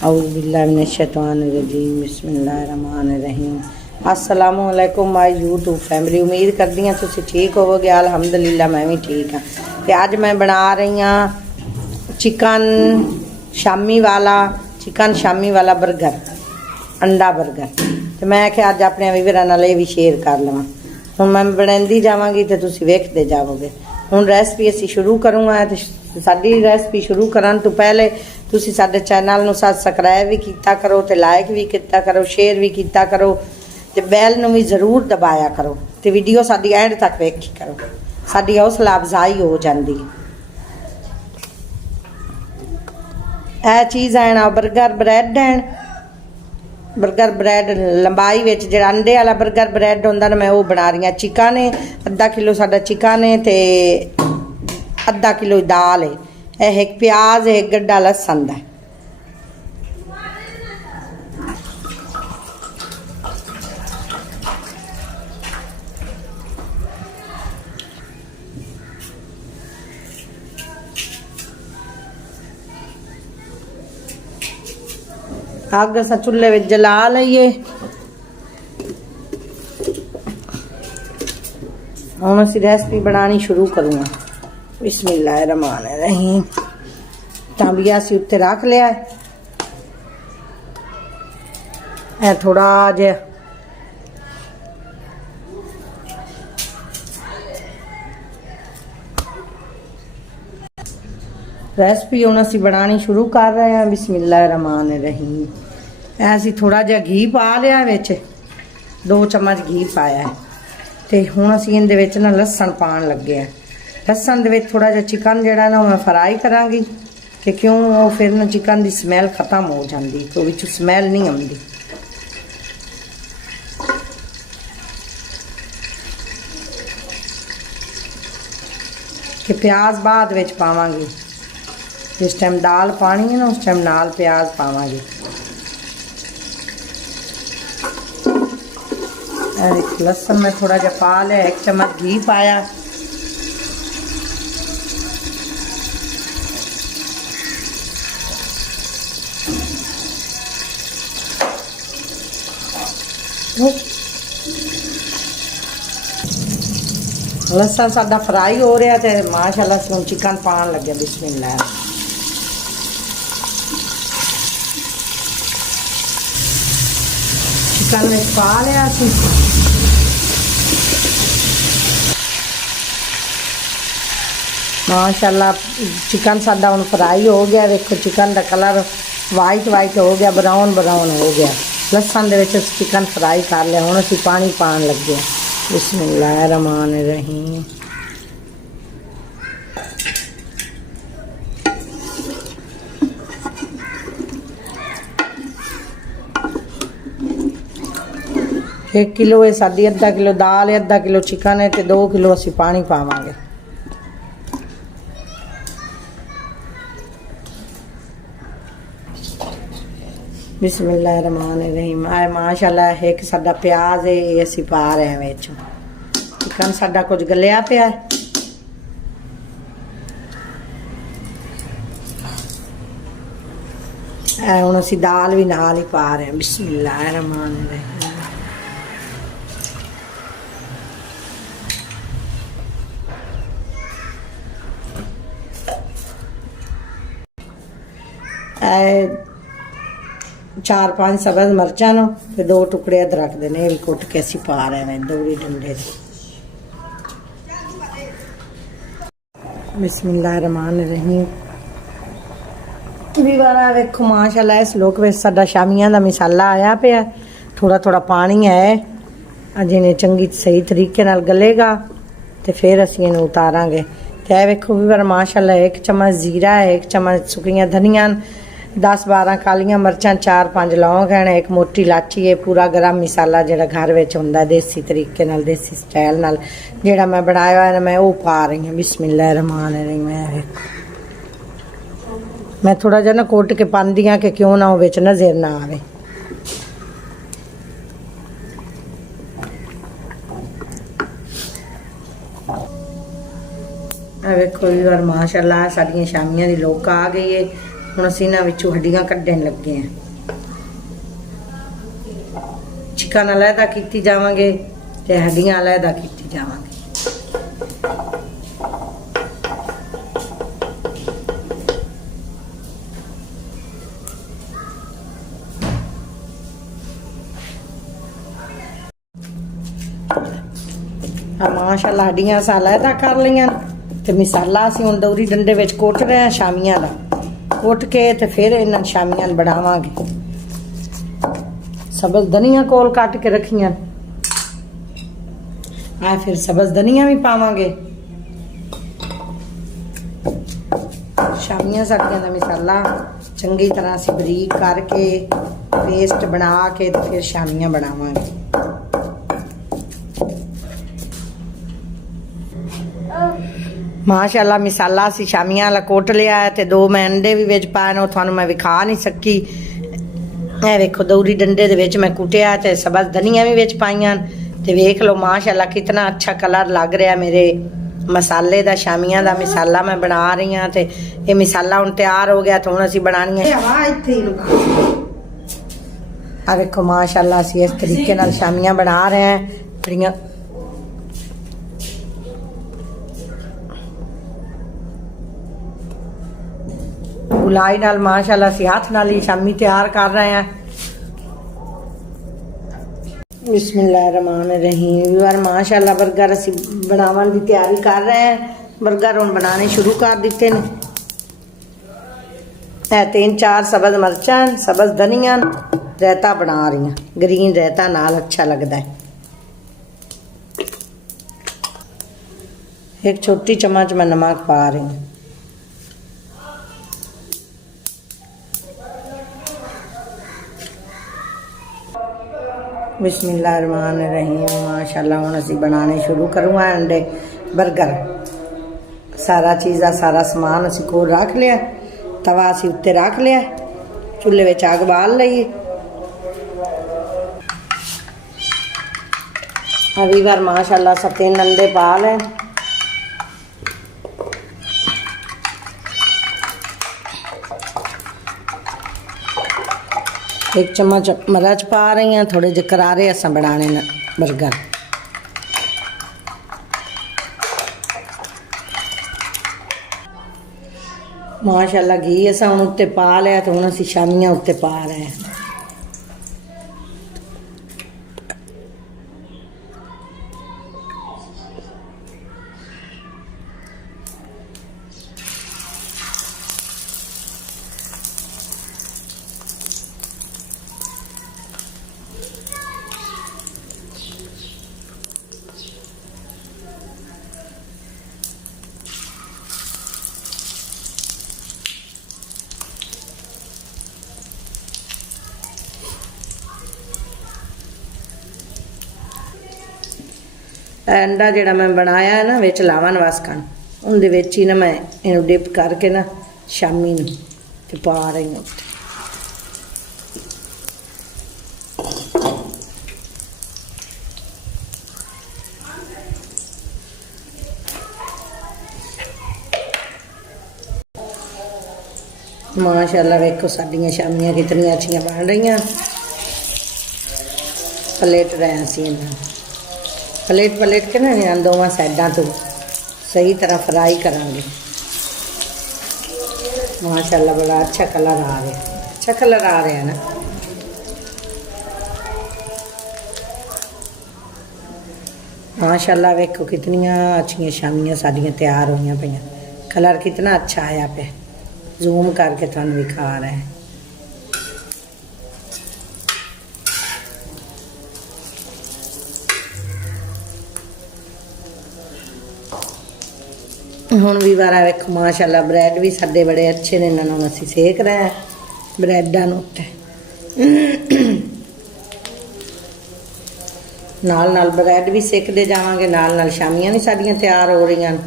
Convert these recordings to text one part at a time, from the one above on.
औज़ुबिल्लाहिमिनश्शैतानिर्रजीम बिस्मिल्लाहिर्रहमानिर्रहीम। अस्सलामु अलैकुम माय यूट्यूब फैमिली। उम्मीद करती हाँ तुम ठीक होवोगे। अल्हम्दुलिल्लाह मैं भी ठीक हाँ। तो अज मैं बना रही हाँ चिकन शामी वाला बर्गर, अंडा बर्गर। तो मैं क्या अज अपने वीवरां नाल भी शेयर कर लवां। हुण मैं बनांदी जावांगी तो तुसीं वेखदे जाओगे। हुण रेसिपी असीं शुरू करूँगा। तो साडी रेसिपी शुरू करन तो पहले तुसीं साडे चैनल नूं सबसक्राइब भी कीता करो, तो लाइक भी कीता करो, शेयर भी कीता करो, तो बैल नूं भी जरूर दबाया करो, तो वीडियो साडी एंड तक वेखी करो, साडी हौसला अफजाई हो जाती। यह चीज़ है ना बर्गर ब्रैड है। बर्गर ब्रैड लंबाई विच जिहड़ा अंडे वाला बर्गर ब्रैड होंदा ना, मैं वो बना रही हाँ। चिकन है अद्धा किलो साडा चिकन है, तो अद्धा किलो दाल है, एक प्याज है, एक गड्ढा लसन है। अग अस चुल्हे में जला लीए। हुण असीं रेसिपी बनानी शुरू करूँगा। बिस्मिल्लाहिर्रहमानिर्रहीम। तांबिया असीं उत्ते रख लिया है। थोड़ा जिहा रेसिपी हुण असीं बनानी शुरू कर रहे हैं। बिस्मिल्लाहिर्रहमानिर्रहीम। असीं थोड़ा जिहा घी पा लिया विच, 2 चम्मच घी पाया है। तो हुण असीं इहदे विच ना लसन पाउण लगे हैं। लसन दे विच थोड़ा जिहा चिकन जिहड़ा ना मैं फ्राई करांगी, कि क्यों वो फिर ना चिकन की स्मैल खत्म हो जाती, तो विच स्मैल नहीं आती। कि प्याज बाद विच पावांगी, जिस टाइम दाल पानी है ना उस टाइम नाल प्याज पावांगी। लसन में थोड़ा जिहा पा लिया, 1 चम्मच घी पाया। लसन साडा फ्राई हो रहा है। माशाअल्लाह असीं चिकन पाउण लगे। बिस्मिल्लाह। चिकन में पा लिया असीं। माशाअल्लाह चिकन साडा हुण फ्राई हो गया। देखो चिकन का कलर वाइट हो गया, ब्राउन हो गया। लसन दे विच चिकन फ्राई कर लिया। हुण असीं पानी पाउण लगे। बिस्मिल्लाहिर्रहमानिर्रहीम। एक किलो है साडी, अद्धा किलो दाल है, अद्धा किलो चिकन है, तो 2 किलो असीं पानी पावांगे। बिस्मिल्लाहिर्रहमानिर्रहीम। आए माशाअल्लाह एक साडा प्याज है, ये असीं पा रहे हैं विच। चिकन साडा कुछ गलिया पिया है। हुण असीं दाल भी नाल ही पा रहे हैं। बिस्मिल्लाहिर्रहमानिर्रहीम। चार 5 सब्ज़ मिर्चां नो, फिर 2 टुकड़े अदरक दे ने भी कुट के असीं पा रहे हैं 2 डंडे। बिस्मिल्लाहिर्रहमानिर्रहीम। भी बारा वेखो माशाअल्लाह इस लोक में साडा शामियां दा मसाला आया पिया। थोड़ा थोड़ा पानी है, जिन्हें चंगी सही तरीके नाल गलेगा तो फिर असीं इहनूं उतारांगे। तो यह वेखो भी बारा माशाअल्लाह 1 चम्मच जीरा है, 1 चम्मच सुक्कियां धनिया, 10-12 कालियां मिर्चां, 4-5 लौंग हैं, 1 मोटी इलाची है। पूरा गरम मसाला जिहड़ा घर विच हुंदा देसी तरीके नाल, देसी स्टाइल नाल जिहड़ा मैं बनाया है ना, मैं वो पा रही हूँ। बिस्मिल्लाहिर्रहमानिर्रहीम। मैं थोड़ा जिहा ना कुट के पांदी हाँ, कि क्यों ना वो विच नज़र ना आवे। वेखो भी बार माशाअल्लाह साड़ियाँ शामियां दी लोक आ गई है। ਹੁਣ ਅਸੀਂ ਇਹਨਾਂ ਵਿੱਚੋਂ ਹੱਡੀਆਂ ਕੱਢਣ ਲੱਗੇ ਹਾਂ। चिकन अलहदा की जावांगे ते हड्डियां अलहदा की जावांगे। माशाअल्लाह हड्डियां अस अलहदा कर लियां ते मसाला असीं हुण दौरी डंडे विच कुट रहे हैं शामियां दा। कुट के ते फिर इन्हां शामियां बनावांगे। सब्ज़ धनिया कोल कट के रखियां आ फिर सब्ज़ धनिया भी पावांगे। शामियां साडियां दा मसाला चंगी तरह से बरीक करके पेस्ट बना के तो फिर शामियां बनावांगे। माशाअल्लाह मसाला असीं शामियां वाला कुट लिया है ते 2 मैं अंडे भी विच पाए ने, तुहानूं मैं विखा नहीं सकी। ए वेखो दौरी डंडे दे विच मैं कुटिया ते सब्ज़ धनिया भी विच पाईयां ते वेख लो माशाअल्लाह कितना अच्छा कलर लग रहा मेरे मसाले दा। शामियां दा मसाला मैं बना रही हाँ ते ये मसाला हुण तैयार हो गया तो हुण असीं बनानी है। आ वेखो माशाअल्लाह असीं इस तरीके नाल शामियां बना रहे हैं। बड़ियां गुलाई नाल माशाअल्लाह असीं हाथ नाल ही शामी तैयार कर रहे हैं। बिस्मिल्लाहिर्रहमानिर्रहीम। यार माशाअल्लाह बर्गर असीं बनावन की तैयारी कर रहे हैं। बर्गर हुण बनाने शुरू कर दिते ने। 3-4 सब्ज़ मिर्चां सब्ज़ धनिया रायता बना रही हूँ। ग्रीन रायता नाल अच्छा लगता है। 1 छोटी चम्मच मैं नमक पा रही हूँ। बिस्मिल्लाहिर्रहमानिर्रहीम। माशाअल्लाह हुण असीं बनाने शुरू करूँगा अंडे बर्गर। सारा चीज़ा सारा समान असीं कोल रख लिया। तवा असीं उत्ते रख लिया। चूल्हे विच अग बाल लईए। अभी बार माशाअल्लाह 3 अंडे पा लें। एक चम्मच मिर्च पा रही हैं। थोड़े जे करारे अस बनाने न बर्गर। माशाअल्लाह घी अस हुण उत्ते पा लिया तो हुण असीं शामियां उत्ते पा रहे हैं। अंडा जिहड़ा मैं बनाया है ना विच लावा नवासकन उहदे विच ही ना मैं इहनूं डिप करके ना शामी नूं ते पा रही हूँ। माशाअल्लाह वेखो साडियां शामियां कितनी अच्छियां बन रही। पलेट रहे असीं इन्हां पलेट के ना इन्हां दोवां साइडां तो सही तरह फ्राई करांगे। माशाअल्लाह बड़ा अच्छा कलर आ रहा है। अच्छा कलर आ रहा है ना। माशाअल्लाह वेखो कितनियां अच्छियां शामियां साडियां तैयार होईयां पईयां। कलर कितना अच्छा आया पे। जूम करके तुहानूं दिखा रहे हैं। हुण भी बारा वेखो माशाअल्लाह ब्रैड भी साडे बड़े अच्छे ने। इन्हां नूं असीं सेक रहे हैं ब्रैडां नूं उत्ते नाल नाल ब्रैड भी सेकदे जावांगे, नाल नाल शामियां भी साडियां तैयार हो रहीआं।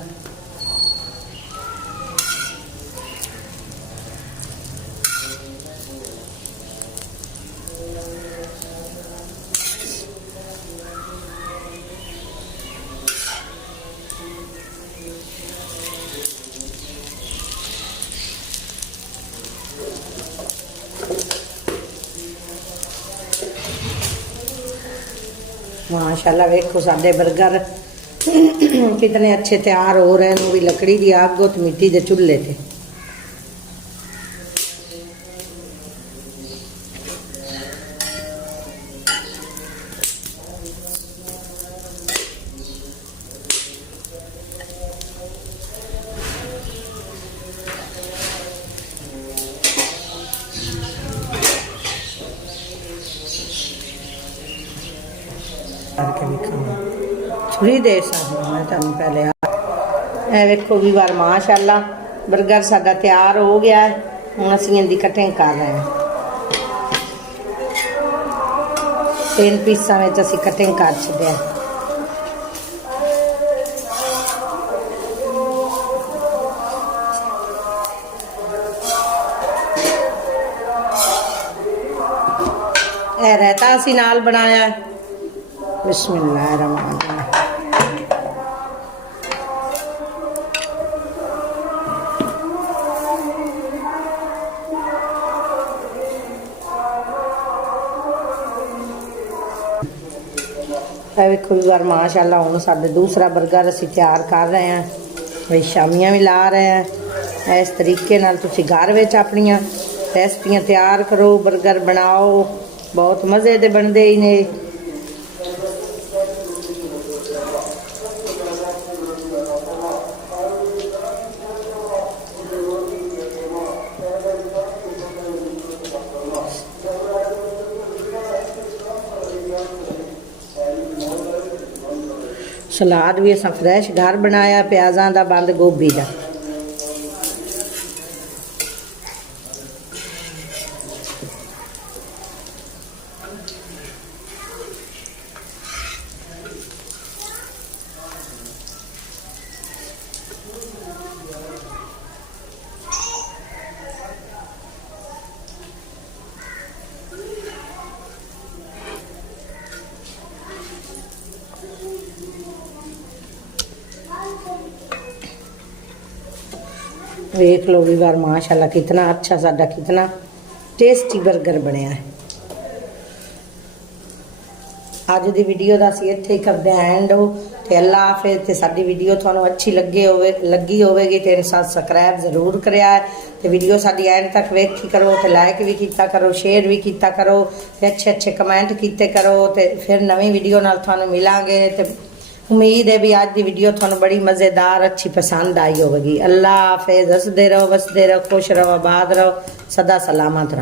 माशाल्लाह वेखो साडे बर्गर कितने अच्छे तैयार हो रहे हैं, वो भी लकड़ी की आग तो मिट्टी के चूल्हे थे। करके भी खाना थोड़ी देर साथ मैं तुम पहले ए वेखो भी बार माशाल्लाह बर्गर साडा तैयार हो गया है। हुण असीं इहदी कटिंग कर रहे हैं, 3 पीसां विच असीं कटिंग कर छड्डिया। ए रायता असीं नाल बनाया है। बिस्मिल्लाहिर्रहमानिर्रहीम। वेखो भी बार माशाल्लाह हुण साडे दूसरा बर्गर असीं तैयार कर रहे हैं, भाई शामियां भी ला रहे हैं। इस तरीके नाल तुसीं घर विच अपनियां रेसिपियां तैयार करो, बर्गर बनाओ, बहुत मज़े दे बनदे ही ने। सलाद भी असां फ्रैश घर बनाया, प्याज़ां दा, बंद गोभी दा। वेख लो भी बार माशाल्लाह कितना अच्छा साडा कितना टेस्टी बर्गर बनया है। अज दी वीडियो का असीं इत्थे ही करदे एंड हो ते अल्लाह हाफिज़। ते साडी वीडियो तुहानूं अच्छी लगी होवेगी ते सब्सक्राइब जरूर करिया ते वीडियो साडी एंड तक वेखी करो ते लाइक भी कीता करो, शेयर भी कीता करो ते अच्छे अच्छे कमेंट कीते करो। ते फिर नवीं वीडियो नाल तुहानूं मिलांगे ते उम्मीद है भी आज की वीडियो तुहानूं बड़ी मज़ेदार अच्छी पसंद आई होगी। अल्लाह हाफिज़। हसदे रहो, वसदे रहो, खुश रहो, आबाद रहो, सदा सलामत रहो।